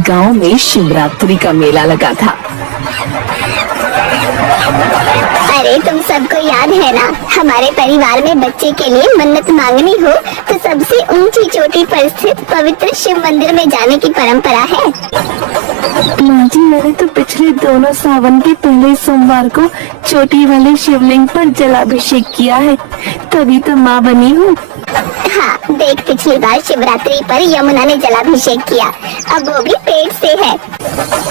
गांव में शिवरात्रि का मेला लगा था। अरे तुम सबको याद है ना, हमारे परिवार में बच्चे के लिए मन्नत मांगनी हो तो सबसे ऊंची चोटी पर स्थित पवित्र शिव मंदिर में जाने की परंपरा है। माँ जी, मैंने तो पिछले दोनों सावन के पहले सोमवार को चोटी वाले शिवलिंग पर जलाभिषेक किया है, तभी तो माँ बनी हूँ। हाँ देख, पिछली बार शिवरात्रि पर यमुना ने जलाभिषेक किया, अब वो भी पेट से है।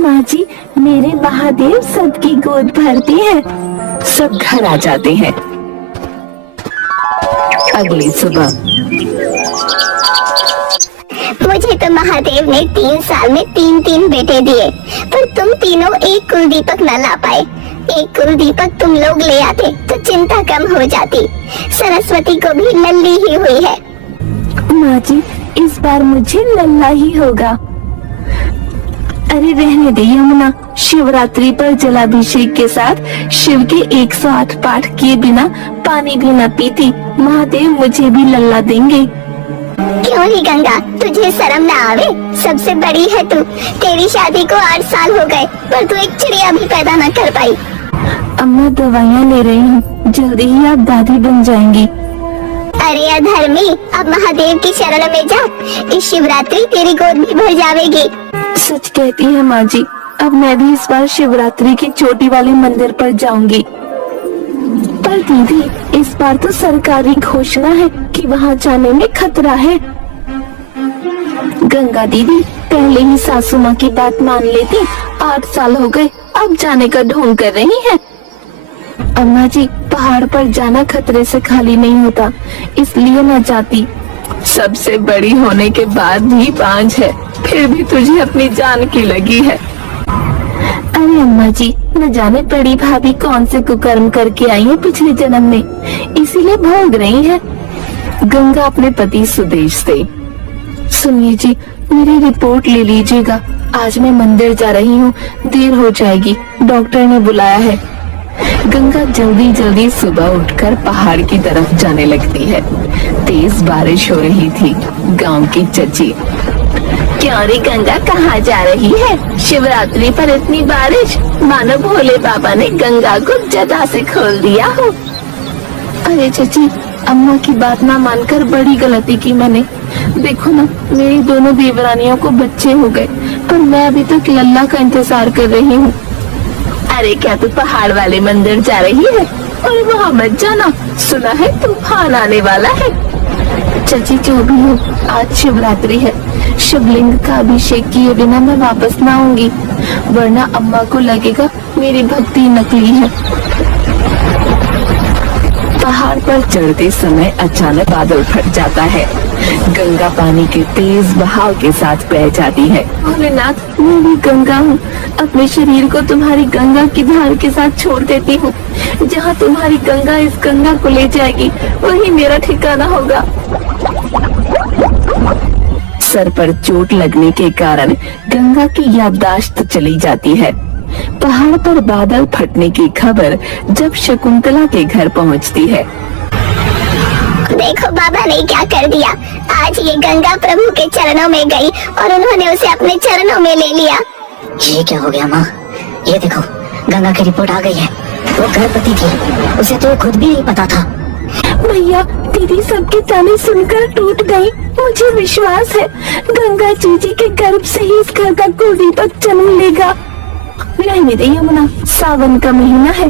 माँ जी, मेरे महादेव सबकी गोद भरते हैं। सब घर आ जाते हैं। अगली सुबह मुझे तो महादेव ने 3 साल में 3 बेटे दिए, पर तुम तीनों एक कुल दीपक न ला पाए। एक कुल दीपक तुम लोग ले आते तो चिंता कम हो जाती। सरस्वती को भी लल्ली ही हुई है। माँ जी, इस बार मुझे लल्ला ही होगा। अरे रहने दे यमुना, शिवरात्रि पर जलाभिषेक के साथ शिव के 108 पाठ किए बिना पानी भी न पीती। महादेव मुझे भी लल्ला देंगे। क्यों ही गंगा, तुझे शर्म न आवे? सबसे बड़ी है तू। तेरी शादी को 8 साल हो गए, पर तू एक चिड़िया भी पैदा न कर पाई। अम्मा दवाइयाँ ले रही हूँ, जल्दी ही आप दादी बन जाएंगी। अरे अधर्मी, अब महादेव की शरण में जा, इस शिवरात्रि तेरी गोद भी भर जाएगी। सच कहती है माँ जी, अब मैं भी इस बार शिवरात्रि की चोटी वाले मंदिर पर जाऊंगी। पर दीदी, इस बार तो सरकारी घोषणा है कि वहाँ जाने में खतरा है। गंगा दीदी पहले ही सासू माँ की बात मान लेती। 8 साल हो गए, अब जाने का ढोंग कर रही है। अम्मा जी, पहाड़ पर जाना खतरे से खाली नहीं होता, इसलिए न जाती। सबसे बड़ी होने के बाद भी बांझ है, फिर भी तुझे अपनी जान की लगी है। अरे अम्मा जी, न जाने बड़ी भाभी कौन से कुकर्म करके आई है पिछले जन्म में, इसीलिए भोग रही है। गंगा अपने पति सुदेश से, सुनिए जी, मेरी रिपोर्ट ले लीजिएगा। आज मैं मंदिर जा रही हूँ, देर हो जाएगी, डॉक्टर ने बुलाया है। गंगा जल्दी जल्दी सुबह उठकर पहाड़ की तरफ जाने लगती है। तेज बारिश हो रही थी। गांव की चची, क्यों रे गंगा, कहाँ जा रही है? शिवरात्रि पर इतनी बारिश, मानो भोले बाबा ने गंगा को जदा से खोल दिया हो। अरे चची, अम्मा की बात ना मानकर बड़ी गलती की मैंने। देखो ना, मेरी दोनों देवरानियों को बच्चे हो गए, पर मैं अभी तक लल्ला का इंतजार कर रही हूँ। अरे क्या तू पहाड़ वाले मंदिर जा रही है? और वहाँ मत जाना, सुना है तूफान आने वाला है। चाची जो भी हो, आज शिवरात्रि है, शिवलिंग का अभिषेक किए बिना मैं वापस ना आऊंगी, वरना अम्मा को लगेगा मेरी भक्ति नकली है। पहाड़ पर चढ़ते समय अचानक बादल फट जाता है। गंगा पानी के तेज बहाव के साथ बह जाती है। भोलेनाथ, मैं भी गंगा हूँ, अपने शरीर को तुम्हारी गंगा की धार के साथ छोड़ देती हूँ। जहाँ तुम्हारी गंगा इस गंगा को ले जाएगी, वही मेरा ठिकाना होगा। सर पर चोट लगने के कारण गंगा की याददाश्त चली जाती है। पहाड़ पर बादल फटने की खबर जब शकुंतला के घर पहुंचती है। देखो बाबा ने क्या कर दिया, आज ये गंगा प्रभु के चरणों में गई और उन्होंने उसे अपने चरणों में ले लिया। ये क्या हो गया माँ? ये देखो, गंगा की रिपोर्ट आ गई है। वो गर्भवती थी, उसे तो खुद भी नहीं पता था। भैया, दीदी सबके ताने सुनकर टूट गई। मुझे विश्वास है गंगा जी के गर्भ से ही इस घर का कुलदीपक जन्म लेगा। रहने दे यमुना, सावन का महीना है,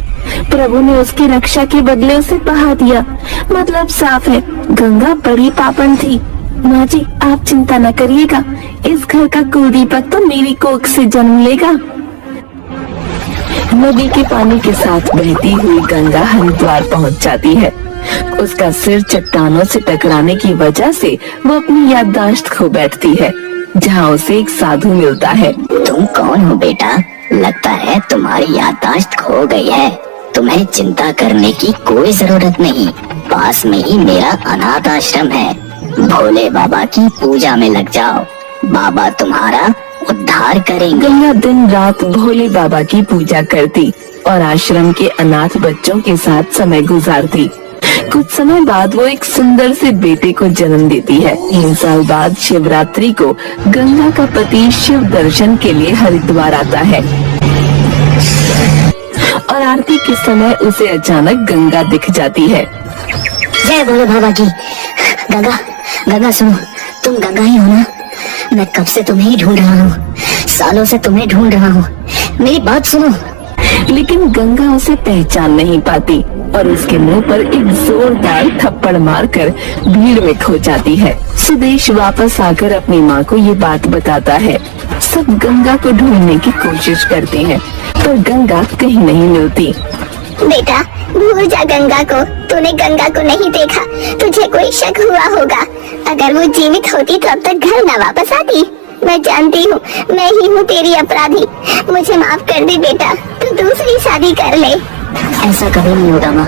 प्रभु ने उसकी रक्षा के बदले उसे बहा दिया। मतलब साफ है, गंगा बड़ी पापन थी। माँ जी, आप चिंता न करिएगा, इस घर का कुलदीपक तो मेरी कोख से जन्म लेगा। नदी के पानी के साथ बहती हुई गंगा हरिद्वार पहुँच जाती है। उसका सिर चट्टानों से टकराने की वजह से वो अपनी याददाश्त खो बैठती है, जहाँ उसे एक साधु मिलता है। तुम कौन हो बेटा? लगता है तुम्हारी याददाश्त खो गई है। तुम्हें चिंता करने की कोई जरूरत नहीं, पास में ही मेरा अनाथ आश्रम है। भोले बाबा की पूजा में लग जाओ, बाबा तुम्हारा उद्धार करेंगे। गंगा दिन रात भोले बाबा की पूजा करती और आश्रम के अनाथ बच्चों के साथ समय गुजारती। कुछ समय बाद वो एक सुंदर से बेटे को जन्म देती है। 3 साल बाद शिवरात्रि को गंगा का पति शिव दर्शन के लिए हरिद्वार आता है और आरती के समय उसे अचानक गंगा दिख जाती है। जय भोले बाबा की। गंगा, गंगा सुनो, तुम गंगा ही हो ना? मैं कब से तुम्हें ही ढूंढ रहा हूँ, सालों से तुम्हें ढूंढ रहा हूँ, मेरी बात सुनो। लेकिन गंगा उसे पहचान नहीं पाती और उसके मुंह पर एक जोरदार थप्पड़ मारकर भीड़ में खो जाती है। सुदेश वापस आकर अपनी माँ को ये बात बताता है। सब गंगा को ढूंढने की कोशिश करते हैं पर गंगा कहीं नहीं मिलती। बेटा भूल जा गंगा को, तूने गंगा को नहीं देखा, तुझे कोई शक हुआ होगा। अगर वो जीवित होती तो अब तक घर न वापस आती। मैं जानती हूँ, मैं ही हूँ तेरी अपराधी। मुझे माफ कर दे बेटा, तू दूसरी शादी कर ले। ऐसा कभी नहीं होगा माँ,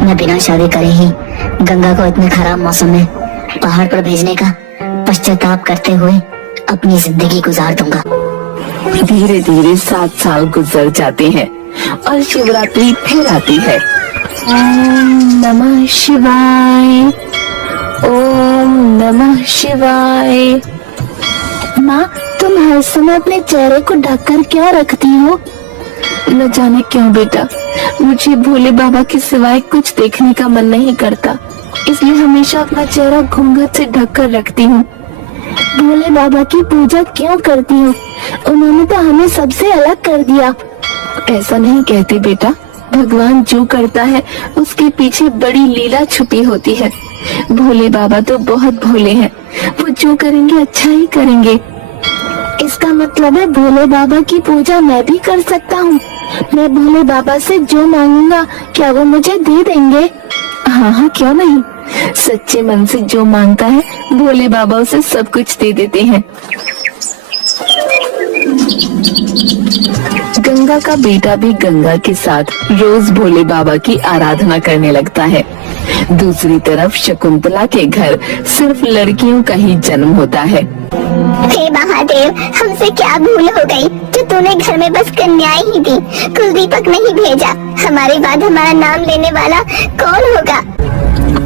मैं बिना शादी करे ही गंगा को इतने खराब मौसम में पहाड़ पर भेजने का पश्चाताप करते हुए अपनी जिंदगी गुजार दूंगा। धीरे धीरे 7 साल गुजर जाते हैं और शिवरात्रि फिर आती है। ओम नमः शिवाय, ओम नमः शिवाय। माँ, तुम हर समय अपने चेहरे को ढककर क्यों रखती हो? न जाने क्यों बेटा, मुझे भोले बाबा के सिवाय कुछ देखने का मन नहीं करता, इसलिए हमेशा अपना चेहरा घूंघट से ढककर रखती हूँ। भोले बाबा की पूजा क्यों करती हूँ? उन्होंने तो हमें सबसे अलग कर दिया। ऐसा नहीं कहते बेटा, भगवान जो करता है उसके पीछे बड़ी लीला छुपी होती है। भोले बाबा तो बहुत भोले हैं, वो जो करेंगे अच्छा ही करेंगे। इसका मतलब है भोले बाबा की पूजा मैं भी कर सकता हूँ। मैं भोले बाबा से जो मांगूंगा क्या वो मुझे दे देंगे? हाँ हाँ, क्यों नहीं। सच्चे मन से जो मांगता है भोले बाबा उसे सब कुछ दे देते हैं। गंगा का बेटा भी गंगा के साथ रोज भोले बाबा की आराधना करने लगता है। दूसरी तरफ शकुंतला के घर सिर्फ लड़कियों का ही जन्म होता है। हे महादेव, हमसे क्या भूल हो गई जो तूने घर में बस कन्याएं ही दी, कुलदीपक नहीं भेजा। हमारे बाद हमारा नाम लेने वाला कौन होगा?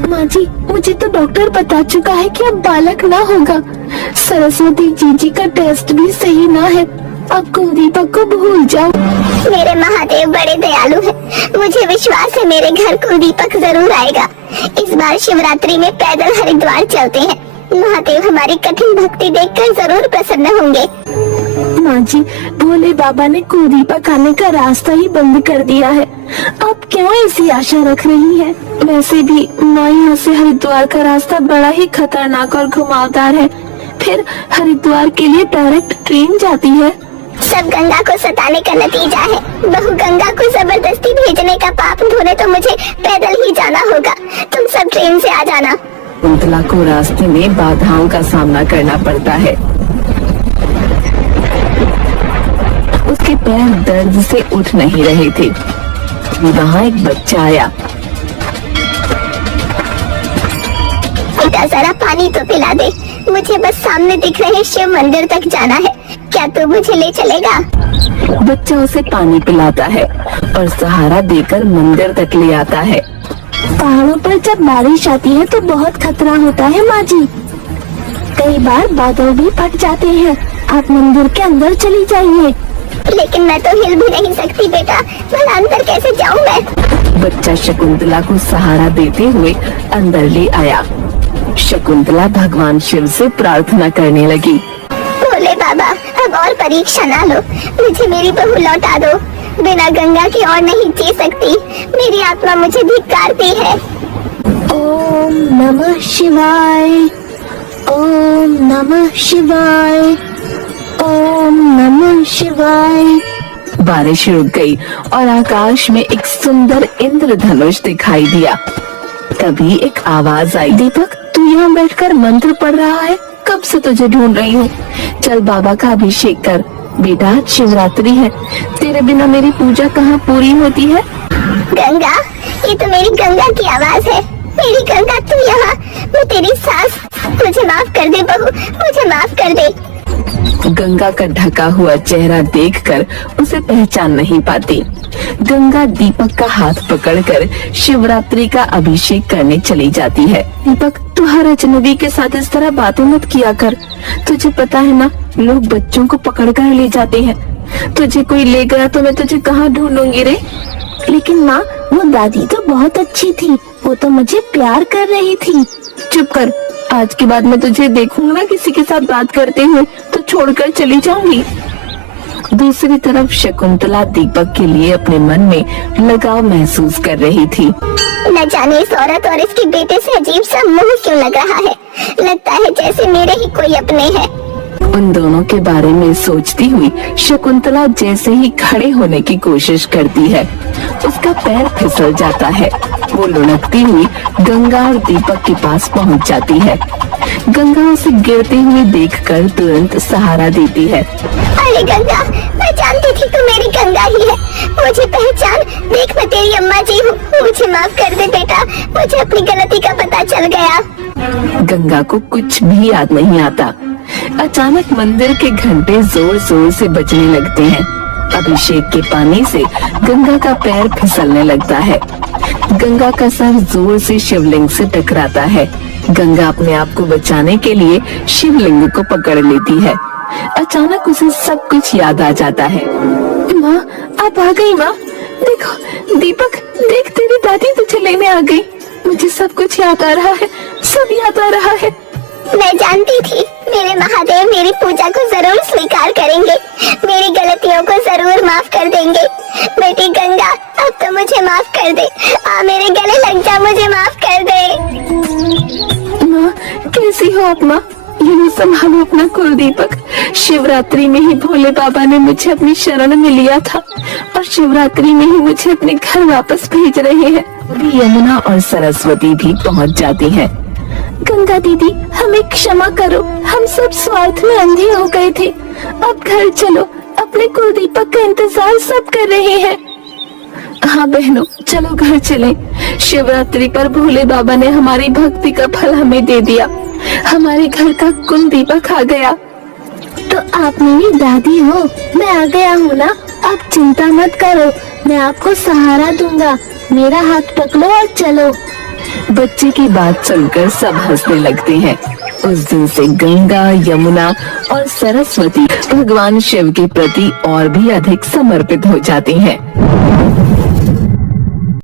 माँ जी, मुझे तो डॉक्टर बता चुका है कि अब बालक ना होगा। सरस्वती जीजी का टेस्ट भी सही ना है। अब कुलदीपक को भूल जाओ। मेरे महादेव बड़े दयालु हैं। मुझे विश्वास है मेरे घर कुलदीपक जरूर आएगा। इस बार शिवरात्रि में पैदल हरिद्वार चलते हैं। महादेव हमारी कठिन भक्ति देखकर जरूर प्रसन्न होंगे। माँ जी, भोले बाबा ने कुलदीपक आने का रास्ता ही बंद कर दिया है। आप क्यों ऐसी आशा रख रही हैं? वैसे भी माँ, यहाँ से हरिद्वार का रास्ता बड़ा ही खतरनाक और घुमावदार है। फिर हरिद्वार के लिए डायरेक्ट ट्रेन जाती है। सब गंगा को सताने का नतीजा है। बहू गंगा को जबरदस्ती भेजने का पाप धोने तो मुझे पैदल ही जाना होगा। तुम सब ट्रेन से आ जाना। कुंतला को रास्ते में बाधाओं का सामना करना पड़ता है। उसके पैर दर्द से उठ नहीं रहे थे। वहाँ एक बच्चा आया। बेटा जरा पानी तो पिला दे, मुझे बस सामने दिख रहे शिव मंदिर तक जाना है। क्या तू मुझे ले चलेगा? बच्चा उसे पानी पिलाता है और सहारा देकर मंदिर तक ले आता है। पहाड़ों पर जब बारिश आती है तो बहुत खतरा होता है माँ जी। कई बार बादल भी फट जाते हैं। आप मंदिर के अंदर चली जाइए। लेकिन मैं तो हिल भी नहीं सकती बेटा, मैं अंदर कैसे जाऊँ मैं? बच्चा शकुंतला को सहारा देते हुए अंदर ले आया। शकुंतला भगवान शिव से प्रार्थना करने लगी। भोले बाबा, अब और परीक्षा ना लो, मुझे मेरी बहू लौटा दो। बिना गंगा की और नहीं जी सकती। मेरी आत्मा मुझे धिक्कारती है। ओम नमः शिवाय, ओम नमः शिवाय, ओम नमः शिवाय। बारिश रुक गई और आकाश में एक सुंदर इंद्रधनुष दिखाई दिया। तभी एक आवाज आई, दीपक तू यहाँ बैठकर मंत्र पढ़ रहा है? कब से तुझे ढूंढ रही हूँ। चल बाबा का अभिषेक कर। बेटा आज शिवरात्रि है, तेरे बिना मेरी पूजा कहाँ पूरी होती है। गंगा, ये तो मेरी गंगा की आवाज है। मेरी गंगा तू यहाँ, मैं तेरी सास। मुझे माफ कर दे बहू, मुझे माफ कर दे। गंगा का ढका हुआ चेहरा देखकर उसे पहचान नहीं पाती। गंगा दीपक का हाथ पकड़कर शिवरात्रि का अभिषेक करने चली जाती है। दीपक, तू हर अजनबी के साथ इस तरह बातें मत किया कर। तुझे पता है ना, लोग बच्चों को पकड़कर ले जाते हैं। तुझे कोई ले गया तो मैं तुझे कहाँ ढूंढूंगी रे? लेकिन माँ, वो दादी तो बहुत अच्छी थी, वो तो मुझे प्यार कर रही थी। चुप कर, आज के बाद मैं तुझे देखूंगा ना किसी के साथ बात करते हुए तो छोड़कर चली जाऊंगी। दूसरी तरफ शकुंतला दीपक के लिए अपने मन में लगाव महसूस कर रही थी। न जाने इस औरत और इसके बेटे से अजीब सा मोह क्यों लग रहा है। लगता है जैसे मेरे ही कोई अपने हैं। उन दोनों के बारे में सोचती हुई शकुंतला जैसे ही खड़े होने की कोशिश करती है, उसका पैर फिसल जाता है। वो लुढ़कती हुई गंगा और दीपक के पास पहुंच जाती है। गंगा उसे गिरते हुए देखकर तुरंत सहारा देती है। अरे गंगा, मैं जानती थी तू मेरी गंगा ही है। मुझे पहचान, देख मैं तेरी अम्मा जी हूँ। मुझे माफ कर दे बेटा, मुझे अपनी गलती का पता चल गया। गंगा को कुछ भी याद नहीं आता। अचानक मंदिर के घंटे जोर जोर से बजने लगते हैं। अभिषेक के पानी से गंगा का पैर फिसलने लगता है। गंगा का सर जोर से शिवलिंग से टकराता है। गंगा अपने आप को बचाने के लिए शिवलिंग को पकड़ लेती है। अचानक उसे सब कुछ याद आ जाता है। माँ, आप आ गई माँ। देखो दीपक, देख तेरी दादी तुझे लेने आ गई। मुझे सब कुछ याद आ रहा है, सब याद आ रहा है। मैं जानती थी मेरे महादेव मेरी पूजा को जरूर स्वीकार करेंगे, मेरी गलतियों को जरूर माफ कर देंगे। बेटी गंगा, अब तो मुझे माफ कर दे। मेरे गले लग जा, मुझे माफ कर दे। माँ, कैसी हो आप माँ? ये संभालो अपना कुलदीपक। शिवरात्रि में ही भोले बाबा ने मुझे अपनी शरण में लिया था और शिवरात्रि में ही मुझे अपने घर वापस भेज रहे हैं। अभी यमुना और सरस्वती भी पहुँच जाती हैं। गंगा दीदी, हमें क्षमा करो, हम सब स्वार्थ में अंधे हो गए थे। अब घर चलो, अपने कुलदीपक का इंतजार सब कर रहे हैं। हाँ बहनों, चलो घर चलें। शिवरात्रि पर भोले बाबा ने हमारी भक्ति का फल हमें दे दिया। हमारे घर का कुलदीपक आ गया। तो आप मेरी दादी हो, मैं आ गया हूँ ना। आप चिंता मत करो, मैं आपको सहारा दूंगा। मेरा हाथ पकड़ो और चलो। बच्चे की बात सुनकर सब हंसने लगते हैं। उस दिन से गंगा, यमुना और सरस्वती भगवान शिव के प्रति और भी अधिक समर्पित हो जाती हैं।